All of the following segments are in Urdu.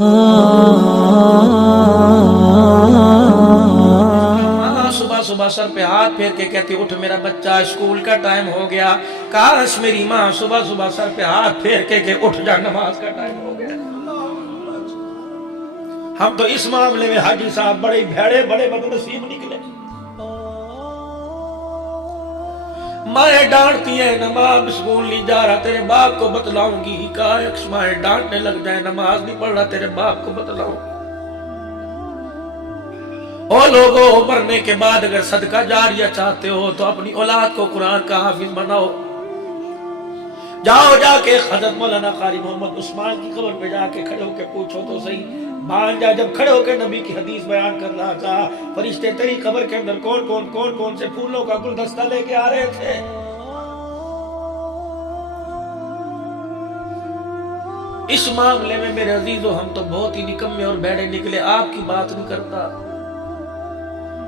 ماں صبح صبح سر پہ ہاتھ پھیر کے کہتی اٹھ میرا بچہ اسکول کا ٹائم ہو گیا. کاش میری ماں صبح صبح سر پہ ہاتھ پھیر کے کہ اٹھ جا نماز کا ٹائم ہو گیا. ہم تو اس معاملے میں حاجی صاحب بڑے بھیڑے بڑے بدنصیب نکلے. مائیں ڈانٹتی ہیں نماز اسکول نہیں جا رہا تیرے باپ کو بتلاؤں گی. کاش مائیں ڈانٹنے لگ جائیں نماز نہیں پڑھ رہا تیرے باپ کو بتلاؤں گی. او لوگوں مرنے کے بعد اگر صدقہ جاریہ چاہتے ہو تو اپنی اولاد کو قرآن کا حافظ بناؤ. جاؤ جا کے حضرت مولانا قاری محمد عثمان کی قبر پہ جا کے کھڑے ہو کے پوچھو تو صحیح. بھانجا جب کھڑے ہو کے نبی کی حدیث بیان کر رہا تھا فرشتے تیری قبر کے اندر کون سے پھولوں کا گلدستہ لے کے آ رہے تھے. اس معاملے میں میرے عزیزو ہم تو بہت ہی نکمے اور بیڑے نکلے. آپ کی بات نہیں کرتا.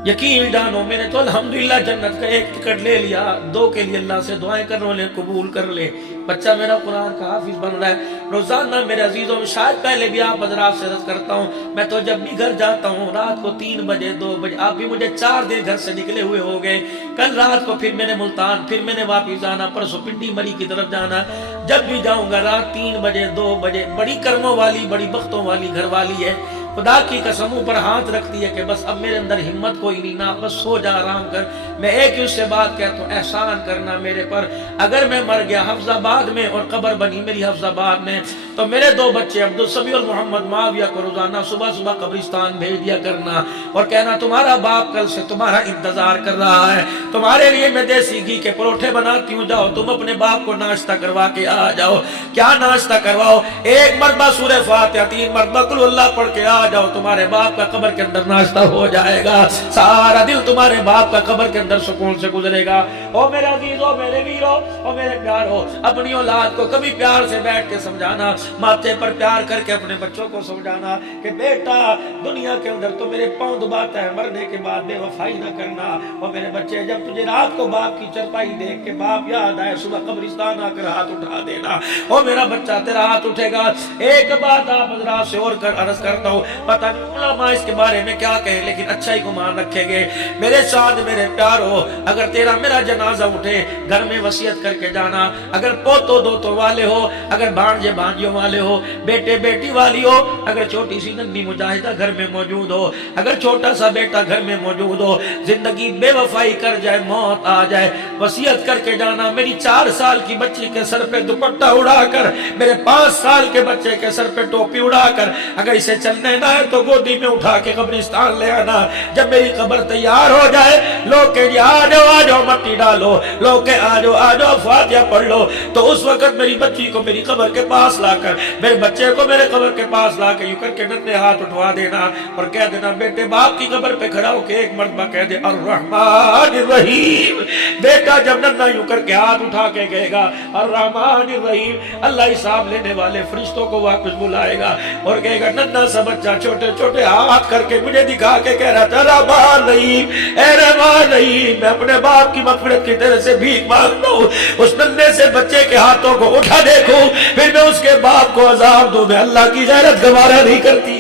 یقین جانو میں نے تو الحمدللہ جنت کا ایک ٹکٹ لے لیا. 2 کے لیے اللہ سے دعائیں کرو لے قبول کر لے. بچہ میرا قرآن کا حافظ بن رہا ہے. روزانہ میرے عزیزوں میں شاید پہلے بھی آپ حضرات سے عرض کرتا ہوں میں تو جب بھی گھر جاتا ہوں رات کو 3 بجے 2 بجے. آپ بھی مجھے 4 دن گھر سے نکلے ہوئے ہو گئے. کل رات کو پھر میں نے ملتان پھر میں نے واپس جانا. پرسوں پنڈی مری کی طرف جانا. جب بھی جاؤں گا رات 3 بجے 2 بجے. بڑی کرموں والی بڑی بختوں والی گھر والی ہے. خدا کی قسموں پر ہاتھ رکھتی ہے کہ بس اب میرے اندر ہمت کوئی نہیں نا بس سو جا آرام کر. میں ایک ہی اس سے بات کہتا ہوں احسان کرنا میرے پر. اگر میں مر گیا حفظ آباد میں اور قبر بنی میری حفظ آباد میں تو میرے 2 بچے عبدالسمیع اور محمد معاویہ کو روزانہ صبح صبح قبرستان بھیج دیا کرنا اور کہنا تمہارا باپ کل سے تمہارا انتظار کر رہا ہے. تمہارے لیے میں دیسی گھی کے پروٹھے بناتی ہوں. جاؤ تم اپنے باپ کو ناشتہ کروا کے آ جاؤ. کیا ناشتہ کرواؤ؟ 1 مرتبہ سورہ فاتحہ 3 مرتبہ قل اللہ پڑھ کے آ جاؤ. تمہارے باپ کا قبر کے اندر ناشتہ ہو جائے گا. سارا دل تمہارے باپ کا قبر کے اندر سکون سے گزرے گا. او میرے عزیزو میرے ویرو او میرے پیارو اپنی اولاد کو کبھی پیار سے بیٹھ کے سمجھانا. ماتھے پر پیار کر کے اپنے بچوں کو سمجھانا کہ بیٹا دنیا کے اندر تو میرے پاؤں دباتا ہے مرنے کے بعد بے وفائی نہ کرنا. اور میرے بچے جب تجھے رات کو باپ کی چرپائی دیکھ کے باپ یاد آئے صبح قبرستان آ کر ہاتھ اٹھا دینا. اور میرا بچہ تیرا ہاتھ اٹھے گا. ایک بات آپ حضرات سے اور عرض کرتا ہوں پتہ نہیں علماء اس کے بارے میں کیا کہیں لیکن اچھا ہی گمان رکھیں گے. میرے ساتھ میرے پیارو اگر تیرا میرا جنازہ اٹھے گھر میں وصیت کر کے جانا. اگر پوتو دوتو والے ہو اگر بھانجے بھانجیوں والے ہو بیٹے بیٹی والی ہو اگر چھوٹی سی ننھی مجاہدہ گھر میں موجود ہو اگر چھوٹا سا بیٹا گھر میں موجود ہو زندگی بے وفائی کر جائے موت آ جائے وصیت کر کے جانا. میری 4 سال کی بچی کے سر پہ دوپٹہ اڑا کر میرے 5 سال کے بچے کے سر پہ ٹوپی اڑا کر اگر اسے چلنے نہ ہے تو گودی میں اٹھا کے قبرستان لے آنا. جب میری قبر تیار ہو جائے لوگ کہ آ جاؤ مٹی ڈالو لوگ کہ آ جاؤ فاتحہ پڑھ لو تو اس وقت میری بچی کو میری قبر کے پاس لا کر میرے بچے کو میرے قبر کے پاس لا کے یوں کر کے ننھے ہاتھ اٹھوا دینا اور کہہ دینا بیٹے باپ کی قبر پہ کھڑا ہو کے 1 مرتبہ کہہ دے الرحمن الرحیم. بیٹا جب ننھا یوں کر کے ہاتھ اٹھا کے کہے گا الرحمن الرحیم اللہ حساب لینے والے فرشتوں کو واپس بلائے گا اور کہے گا ننھا سا بچہ چھوٹے چھوٹے ہاتھ کر کے مجھے دکھا کے کہہ رہا تھا رحمان رحیم اے رحمان رحیم میں اپنے باپ کی مغفرت کی طرح سے بھیک مانگتا ہوں. اس ننھے سے بچے کے ہاتھوں کو اٹھا دیکھوں پھر میں اس کے باپ کو عذاب دوں. میں اللہ کی غیرت گوارا نہیں کرتی.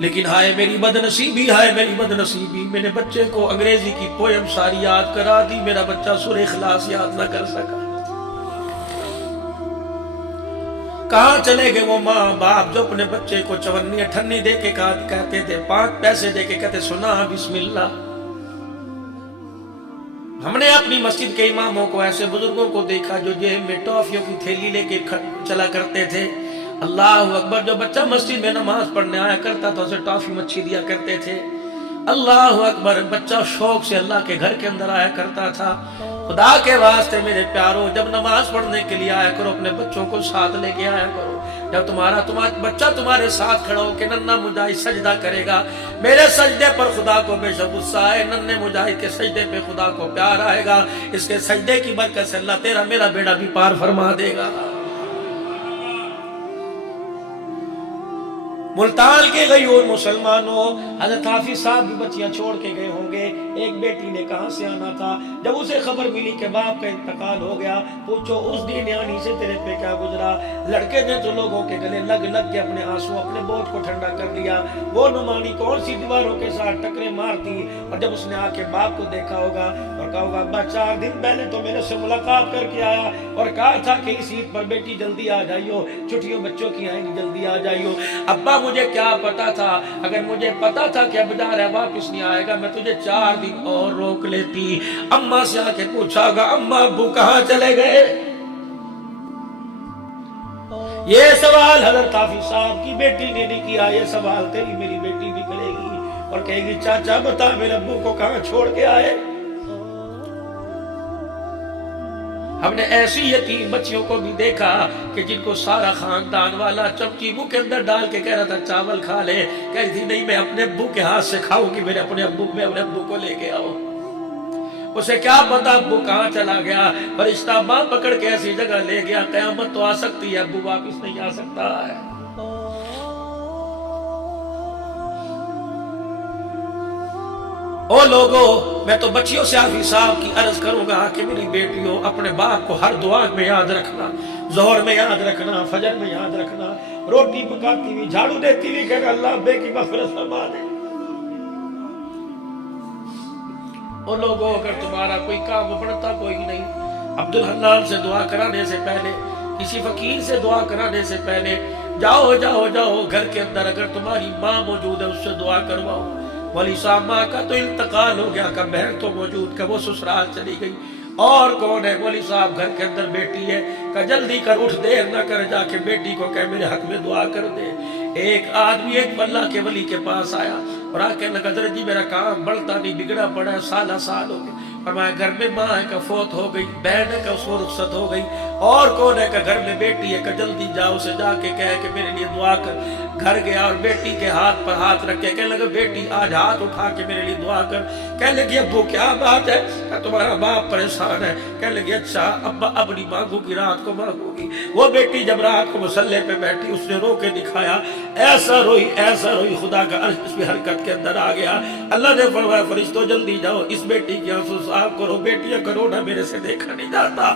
لیکن ہائے میری بدنصیبی ہائے میری بدنصیبی میرے بچے کو انگریزی کی پویم ساری یاد کرا دی. میرا بچہ سورہ اخلاص یاد نہ کر سکا. کہاں چلے گئے وہ ماں باپ جو اپنے بچے کو 54 58 دے کے کہتے تھے 5 پیسے دے کے کہتے سنا بسم اللہ. ہم نے اپنی مسجد کے اماموں کو ایسے بزرگوں کو دیکھا جو جیب میں ٹافیوں کی تھیلی لے کے چلا کرتے تھے. اللہ اکبر جو بچہ مسجد میں نماز پڑھنے آیا کرتا تھا اسے ٹافی مچھی دیا کرتے تھے. اللہ اکبر بچہ شوق سے اللہ کے گھر کے اندر آیا کرتا تھا. خدا کے واسطے میرے پیارو جب نماز پڑھنے کے لیے آیا کرو اپنے بچوں کو ساتھ لے کے آیا کرو. جب تمہارا بچہ تمہارے ساتھ کھڑا ہو کے ننھا مجاہد سجدہ کرے گا میرے سجدے پر خدا کو بے شک غصہ آئے. ننھے مجاہد کے سجدے پہ خدا کو پیار آئے گا. اس کے سجدے کی برکت سے اللہ تیرا میرا بیڑا بھی پار فرما دے گا. ملتان کے گئی اور مسلمانوں حضرت حافظ صاحب بھی بچیاں چھوڑ کے گئے ہوں گے. ایک بیٹی نے کہاں سے آنا تھا. جب اسے خبر ملی کہ باپ کا انتقال ہو گیا, پوچھو اس دن یعنی سے تیرے پہ کیا گزرا. لڑکے نے تو لوگوں کے گلے لگ لگ کے اپنے آنسو اپنے بوجھ کو ٹھنڈا کر دیا. وہ نعمانی کون سی دیواروں کے ساتھ ٹکرے مارتی, اور جب اس نے آ کے باپ کو دیکھا ہوگا اور کہا ہوگا ابا 4 دن پہلے تو میرے سے ملاقات کر کے آیا اور کہا تھا کہ اس عید پر بیٹی جلدی آ جائیو, چھٹیوں بچوں کی آئیں گی جلدی آ جائیو. ابا مجھے کیا پتا تھا, اگر مجھے پتا تھا کہ اب جا رہا ہے واپس نہیں آئے گا میں تجھے 4 دن اور روک لیتی. اماں سے آ کے پوچھا گا اماں ابو کہاں چلے گئے. یہ سوال حضرت حافظ صاحب کی بیٹی نے نہیں کیا, یہ سوال تیری میری بیٹی بھی کرے گی اور کہے گی چاچا بتا میرے ابو کو کہاں چھوڑ کے آئے. ہم نے ایسی یتیم بچیوں کو بھی دیکھا کہ جن کو سارا خاندان والا چمچی منہ کے اندر ڈال کے کہہ رہا تھا چاول کھا لے, کہتی تھی نہیں میں اپنے ابو کے ہاتھ سے کھاؤں گی, میرے اپنے ابو کو لے کے آؤ. اسے کیا پتا ابو کہاں چلا گیا, فرشتہ ماں پکڑ کے ایسی جگہ لے گیا. قیامت تو آ سکتی ہے, ابو واپس نہیں آ سکتا ہے. او لوگو, میں تو بچیوں سے حافظ صاحب کی عرض کروں گا کہ میری بیٹیوں اپنے باپ کو ہر دعا میں یاد رکھنا, ظہر میں یاد رکھنا, فجر میں یاد رکھنا, روٹی پکاتی ہوئی جھاڑو دیتی ہوئی کہ اللہ بے کی مغفرت فرما دے. او لوگو, اگر تمہارا کوئی کام بڑھتا کوئی نہیں, عبدالحنان سے دعا کرانے سے پہلے, کسی فقیر سے دعا کرانے سے پہلے جاؤ گھر کے اندر اگر تمہاری ماں موجود ہے اس سے دعا کرواؤ. مولی صاحب ماں کا تو انتقال ہو گیا, کا بہن تو موجود, کا وہ سسرال چلی گئی, اور کون ہے. مولی صاحب گھر کے اندر بیٹی ہے, کا جلدی کر اٹھ, دیر نہ کر, جا کے بیٹی کو کہ میرے حق میں دعا کر دے. ایک آدمی ایک اللہ کے ولی کے پاس آیا اور آ کے کہنے لگا جی میرا کام بڑھتا نہیں, بگڑا پڑا ہے, سال ہو گئے. فرمایا گھر میں ماں ہے کا فوت ہو گئی, بہن ہے کا اس کو رخصت ہو گئی, اور کون ہے کا گھر میں بیٹی ہے, کا جلدی جاؤ سے جا کے کہے کہ میرے لیے دعا کر. گھر گیا اور بیٹی کے ہاتھ پر ہاتھ رکھ کے کہنے لگا بیٹی آج ہاتھ اٹھا کے میرے لیے دعا کر. کہنے لگی ابو کیا بات ہے, کہ تمہارا باپ پریشان ہے. کہنے لگی اچھا ابا اب نہیں مانگو گی, رات کو مانگو گی. وہ بیٹی جب رات کو مسلح پہ بیٹھی اس نے رو کے دکھایا, ایسا روئی خدا کا عرش اس میں حرکت کے اندر آ گیا. اللہ نے فرمایا فرشتوں جلدی جاؤ اس بیٹی کی آنسو صاف کرو, بیٹیاں کرو نہ, میرے سے دیکھا نہیں جاتا.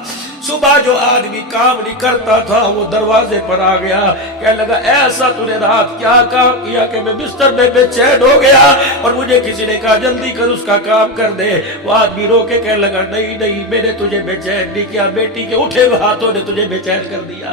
صبح جو آدمی کام نہیں کرتا تھا وہ دروازے پر آ گیا, کہنے لگا ایسا تو نے رات کیا کام کیا کہ میں بستر میں بے چین ہو گیا اور مجھے کسی نے کہا جلدی کر اس کا کام کر دے. وہ آدمی رو کے کہنے لگا نہیں میں نے تجھے بے چین نہیں کیا, بیٹی کے اٹھے ہوئے ہاتھوں نے تجھے بے چین کر دیا.